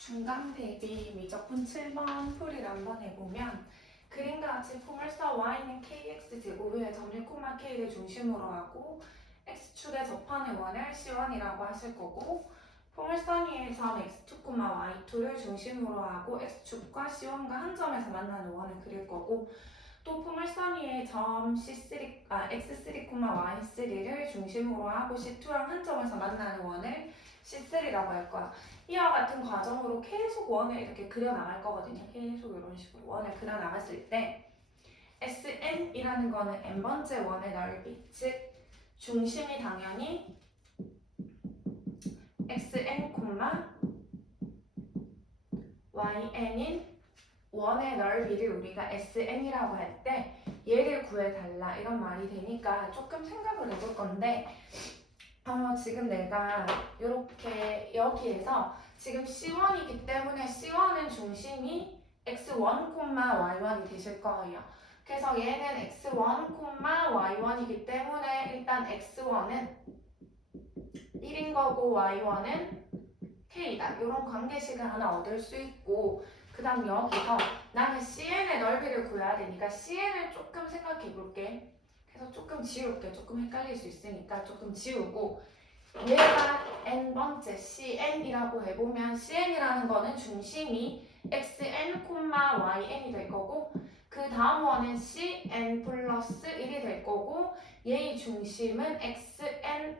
중간 대비 미적분 7번 풀이를 한번 해보면 그림과 같이 포물선 y는 kx제곱 위에 점 1, k를 중심으로 하고 x축에 접하는 원을 C1이라고 하실 거고 포물선 위에 점 x2, y2를 중심으로 하고 x축과 C1과 한 점에서 만나는 원을 그릴 거고 또 포물선 위에 점 x3, y3를 중심으로 하고 C2랑 한 점에서 만나는 원을 C3라고 할 거야. 이와 같은 과정으로 계속 원을 이렇게 그려나갈 거거든요. 계속 이런 식으로 원을 그려나갔을 때 SN이라는 거는 n번째 원의 넓이, 즉 중심이 당연히 XN, YN인 원의 넓이를 우리가 SN이라고 할 때 얘를 구해달라 이런 말이 되니까 조금 생각을 해볼 건데 지금 내가 이렇게 여기에서 지금 C1이기 때문에 C1은 중심이 X1, Y1이 되실 거예요. 그래서 얘는 X1, Y1이기 때문에 일단 X1은 1인 거고 Y1은 K다. 이런 관계식을 하나 얻을 수 있고 그 다음 여기서 나는 CN의 넓이를 구해야 되니까 CN을 조금 생각해 볼게. 그래서 조금 지울게. 조금 헷갈릴 수 있으니까 조금 지우고 얘가 n번째 CN이라고 해보면 CN이라는 거는 중심이 XN, YN이 될 거고 그 다음 원은 CN 플러스 1이 될 거고 얘의 중심은 XN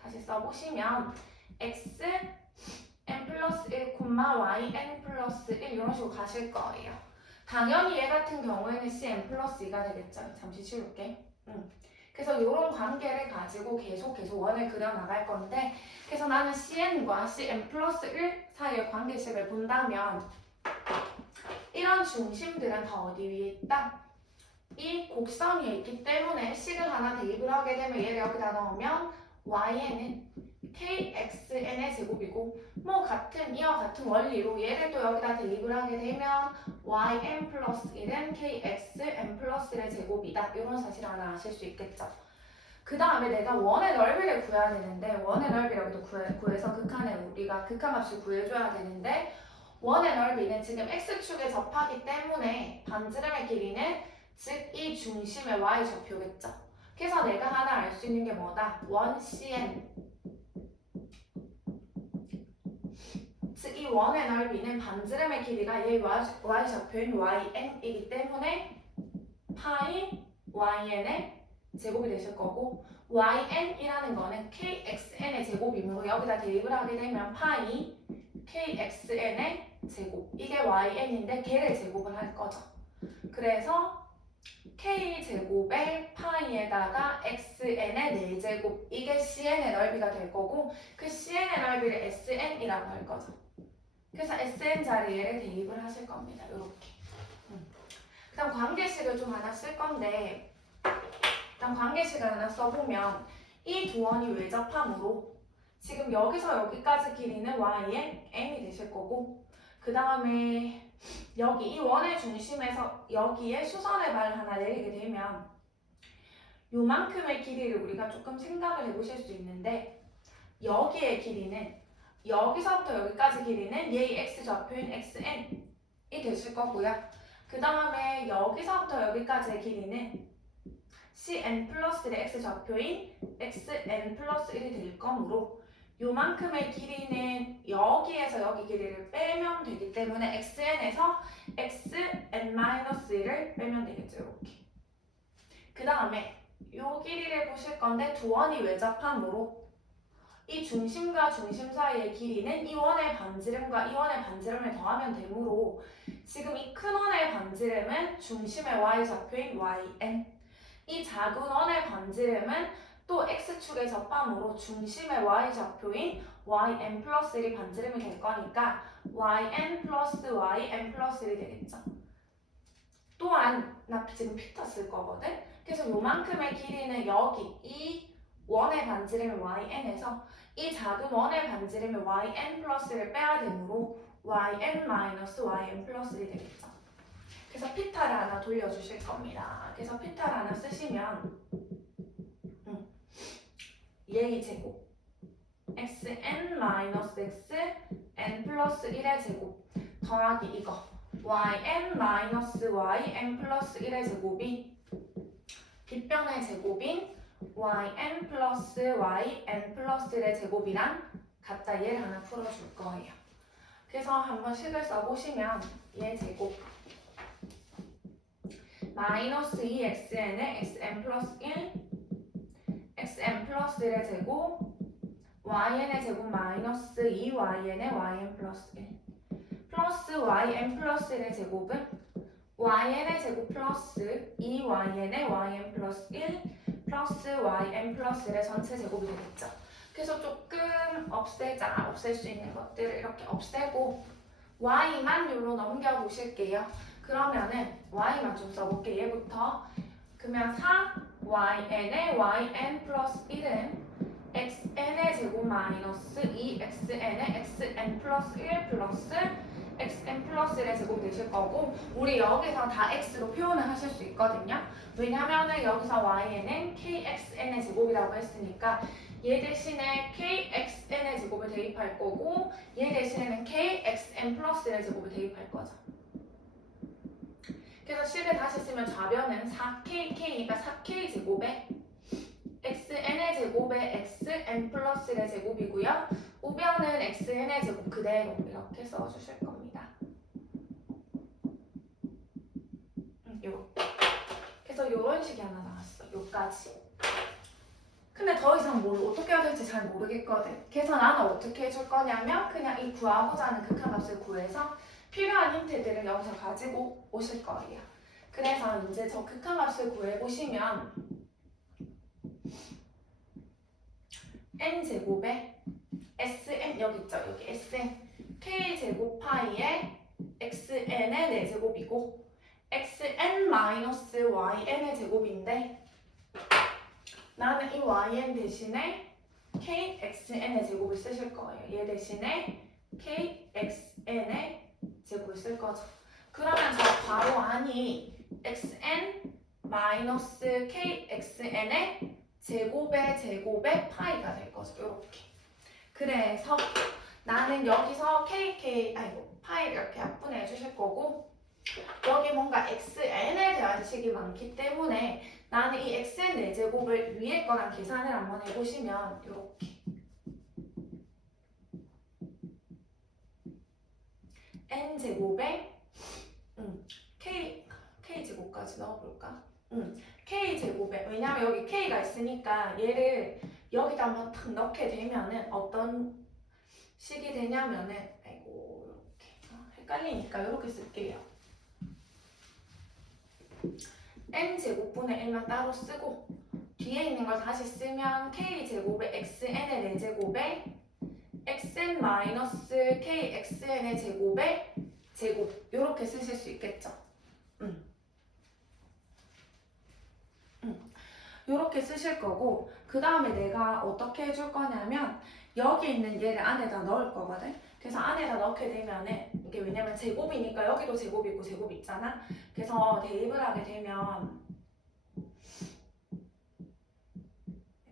다시 써보시면 XN 플러스 1, YN 플러스 1 이런 식으로 가실 거예요. 당연히 얘 같은 경우에는 CN 플러스 2가 되겠죠. 잠시 지울게. 그래서 이런 관계를 가지고 계속 원을 그려나갈 건데 그래서 나는 CN과 CN 플러스 1 사이의 관계식을 본다면 이런 중심들은 다 어디 위에 있다? 이 곡선 위에 있기 때문에 식을 하나 대입을 하게 되면 얘를 여기다 넣으면 YN은 KXN의 제곱이고 뭐 이와 같은 원리로 얘를 또 여기다 대입을 하게 되면 YN 플러스 1은 KXN 플러스 1의 제곱이다. 이런 사실을 하나 아실 수 있겠죠. 그 다음에 내가 원의 넓이를 구해야 되는데 원의 넓이라고도 구해서 극한에 우리가 극한값을 구해줘야 되는데 원의 넓이는 지금 X축에 접하기 때문에 반지름의 길이는 즉 이 중심의 Y좌표겠죠. 그래서 내가 하나 알 수 있는 게 뭐다? 1CN 즉 이 원의 넓이는 반지름의 길이가 얘 Y좌표인 YN이기 때문에 파이 YN의 제곱이 되실 거고 YN이라는 거는 KXN의 제곱이므로 여기다 대입을 하게 되면 파이 KXN의 제곱 이게 YN인데 걔를 제곱을 할 거죠. 그래서 K제곱에 파이에다가 XN의 4제곱 이게 CN의 넓이가 될 거고 그 CN의 넓이를 SN이라고 할 거죠. 그래서 SN 자리에 대입을 하실 겁니다. 이렇게. 그 다음 관계식을 좀 하나 쓸 건데 일단 관계식을 하나 써보면 이 두 원이 외접함으로 지금 여기서 여기까지 길이는 YN, N이 되실 거고 그 다음에 여기 이 원의 중심에서 여기에 수선의 발을 하나 내리게 되면 요만큼의 길이를 우리가 조금 생각을 해보실 수 있는데 여기의 길이는 여기서부터 여기까지 길이는 얘의 X좌표인 XN이 되실 거고요. 그 다음에 여기서부터 여기까지의 길이는 CN 플러스 1의 X좌표인 XN 플러스 1이 될 거므로 요만큼의 길이는 여기에서 여기 길이를 빼면 되기 때문에 XN에서 XN-1을 빼면 되겠죠. 이렇게. 그 다음에 요 길이를 보실 건데 두 원이 외접함으로 이 중심과 중심 사이의 길이는 이 원의 반지름과 이 원의 반지름을 더하면 되므로 지금 이 큰 원의 반지름은 중심의 Y좌표인 YN 이 작은 원의 반지름은 또 X축에 접함으로 중심의 Y좌표인 YN 플러스 1이 반지름이 될 거니까 YN 플러스 YN 플러스 1이 되겠죠. 또한 나 지금 피터 쓸 거거든. 그래서 요만큼의 길이는 여기 이 원의 반지름의 YN에서 이 작은 원의 반지름의 YN 플러스를 빼야 되므로 YN 마이너스 YN 플러스 1이 되겠죠. 그래서 피타를 하나 돌려주실 겁니다. 그래서 피타를 하나 쓰시면 얘의 제곱 xn 마이너스 x n 플러스 플러스 1의 제곱 더하기 이거 yn 마이너스 yn 플러스 1의 제곱이 빗변의 제곱인 yn 플러스 yn 플러스 1의 제곱이랑 같다. 얘를 하나 풀어줄 거예요. 그래서 한번 식을 써보시면 얘 제곱 마이너스 2xn의 xn 플러스 1 xn 플러스 1의 제곱yn의 제곱 마이너스 2yn의 yn 플러스 1 플러스 yn 플러스 1의 제곱은yn의 제곱 플러스 2yn의 yn 플러스 1 플러스 yn 플러스 1의 전체 제곱이 되겠죠. 그래서 조금 없앨 수 있는 것들을 이렇게 없애고 y만 여기로 넘겨보실게요. 그러면은 y만 좀 써볼게요. 얘부터 그러면 4yn의 yn 플러스 1은 xn의 제곱 마이너스 2xn의 xn 플러스 1 플러스 xn 플러스 1의 제곱 되실 거고 우리 여기서 다 x로 표현을 하실 수 있거든요. 왜냐면은 여기서 y는 kxn의 제곱이라고 했으니까 얘 대신에 kxn의 제곱을 대입할 거고 얘 대신에는 kxn 플러스 1의 제곱을 대입할 거죠. 그래서 식을 다시 쓰면 좌변은 4kk가 4k 제곱에 xn의 제곱에 xn 플러스 1의 제곱이고요. 우변은 xn의 제곱 그대로 이렇게 써주실 겁니다. 요렇게. 그래서 이런 식이 하나 나왔어. 요까지. 근데 더 이상 뭘 어떻게 해야 될지 잘 모르겠거든. 그래서 나는 어떻게 해줄 거냐면 그냥 이 구하고자 하는 극한값을 구해서 필요한 힌트들을 여기서 가지고 오실 거예요. 그래서 이제 저 극한값을 구해보시면 n제곱에 sn 여기 있죠. 여기 sn k제곱 파이에 xn의 4제곱이고 xn 마이너스 yn의 제곱인데 나는 이 yn 대신에 kxn의 제곱을 쓰실 거예요. 얘 대신에 kxn의 제곱을 쓸 거죠. 그러면 저 괄호 안이 xn 마이너스 kxn의 제곱의 파이가 될 거죠. 이렇게. 그래서 나는 여기서 파이를 이렇게 약분해 주실 거고 여기 뭔가 xn에 대한 식이 많기 때문에 나는 이 xn 4제곱을 위에 거랑 계산을 한번 해보시면 이렇게 n제곱에 k제곱까지 넣어볼까? k제곱에 왜냐면 여기 k가 있으니까 얘를 여기다 한번 탁 넣게 되면은 어떤 식이 되냐면은 이렇게 헷갈리니까 이렇게 쓸게요. n제곱분의 1만 따로 쓰고 뒤에 있는 걸 다시 쓰면 k제곱에 xn의 4제곱에 xn 마이너스 kxn의 제곱에 제곱 이렇게 쓰실 수 있겠죠. 이렇게 쓰실 거고 그 다음에 내가 어떻게 해줄 거냐면 여기 있는 얘를 안에다 넣을 거거든. 그래서 안에다 넣게 되면은 이게 왜냐면 제곱이니까 여기도 제곱 있고 제곱 있잖아. 그래서 대입을 하게 되면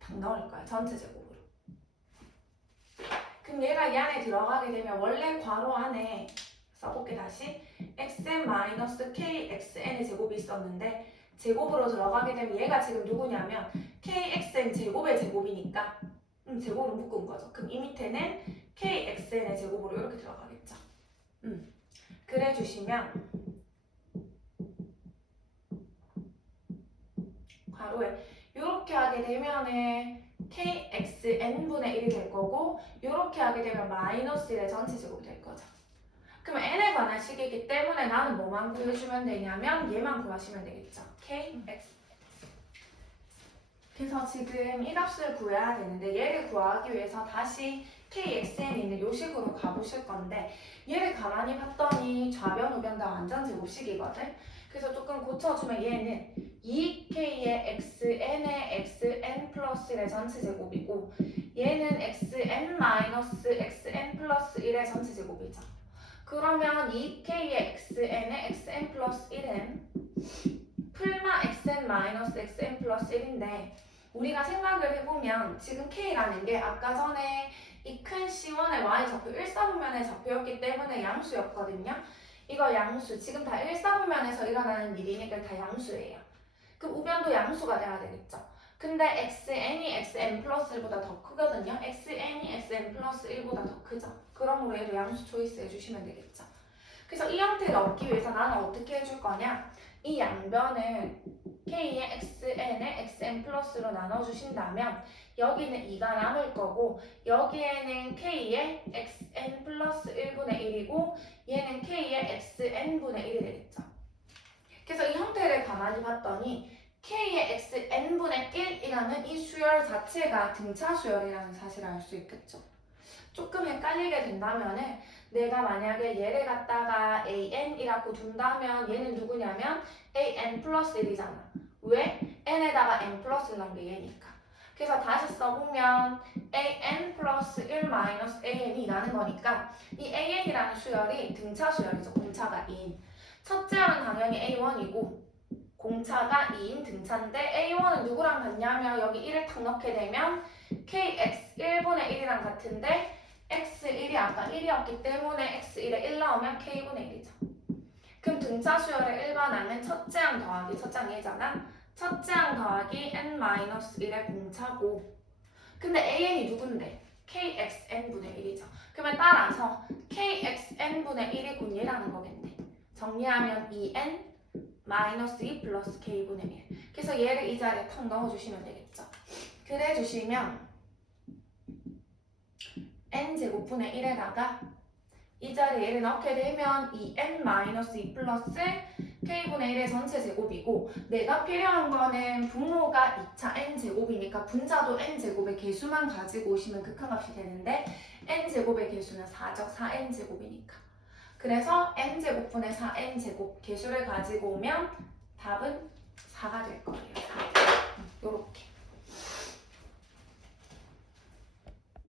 딱 넣을 거야. 전체 제곱으로. 그럼 얘가 이 안에 들어가게 되면 원래 괄호 안에 써볼게 다시 xn 마이너스 kxn의 제곱이 있었는데 제곱으로 들어가게 되면 얘가 지금 누구냐면 kxn 제곱의 제곱이니까 제곱으로 묶은 거죠. 그럼 이 밑에는 kxn의 제곱으로 이렇게 들어가겠죠. 그래 주시면 괄호에 이렇게 하게 되면은 kxn분의 1이 될 거고 이렇게 하게 되면 마이너스 1의 전체 제곱이 될 거죠. 그러면 n에 관한 식이기 때문에 나는 뭐만 구해주면 되냐면 얘만 구하시면 되겠죠. kx. 그래서 지금 이 값을 구해야 되는데 얘를 구하기 위해서 다시 kxn에 있는 요 식으로 가보실 건데 얘를 가만히 봤더니 좌변 우변 다 완전 제곱식이거든. 그래서 조금 고쳐주면 얘는 2k의 xn의 xn 플러스 1의 전체 제곱이고 얘는 xn 마이너스 xn 플러스 1의 전체 제곱이죠. 그러면 2k의 xn의 xn 플러스 1은 풀마 xn 마이너스 xn 플러스 1인데 우리가 생각을 해보면 지금 k라는 게 아까 전에 이 큰 C1의 y좌표 1사분면의 좌표였기 때문에 양수였거든요. 이거 양수, 지금 다 1사분면에서 일어나는 일이니까 다 양수예요. 그럼 우변도 양수가 돼야 되겠죠. 근데 xn이 xn 플러스 1보다 더 크거든요. xn이 xn 플러스 1보다 더 크죠. 그러므로 얘도 양수 초이스 해주시면 되겠죠. 그래서 이 형태를 얻기 위해서 나는 어떻게 해줄 거냐? 이 양변을 k의 xn에 xn 플러스로 나눠주신다면 여기는 2가 남을 거고 여기에는 k의 xn 플러스 1분의 1이고 얘는 k의 xn분의 1이 되겠죠. 그래서 이 형태를 가만히 봤더니 k의 xn분의 1이라는 이 수열 자체가 등차 수열이라는 사실을 알 수 있겠죠. 조금 헷갈리게 된다면은 내가 만약에 얘를 갖다가 an이라고 둔다면 얘는 누구냐면 an 플러스 1이잖아. 왜? n에다가 n 플러스 1 넣은 게 얘니까. 그래서 다시 써보면 an 플러스 1 마이너스 an이라는 거니까 이 an이라는 수열이 등차 수열이죠. 공차가 2인. 첫째 항은 당연히 a1이고 공차가 2인 등차인데 a1은 누구랑 같냐면 여기 1을 탁 넣게 되면 kx 1분의 1이랑 같은데 x1이 아까 1이었기 때문에 x1에 1 나오면 k분의 1이죠. 그럼 등차 수열의 일반항은 첫째 항 더하기 첫째 항 얘잖아. 첫째 항 더하기 n-1의 공차고 근데 an이 누군데? kxn분의 1이죠. 그러면 따라서 kxn분의 1이 곧 얘라는 거겠네. 정리하면 2n 마이너스 2 플러스 k분의 1. 그래서 얘를 이 자리에 탁 넣어주시면 되겠죠. 그래 주시면 n제곱분의 1에다가 이 자리에 얘를 넣게 되면 2n 마이너스 2 플러스 k분의 1의 전체 제곱이고 내가 필요한 거는 분모가 2차 n제곱이니까 분자도 n제곱의 개수만 가지고 오시면 극한값이 되는데 n제곱의 개수는 4죠. 4n제곱이니까. 그래서 n제곱분의 4n제곱 개수를 가지고 오면 답은 4가 될 거예요. 4. 요렇게.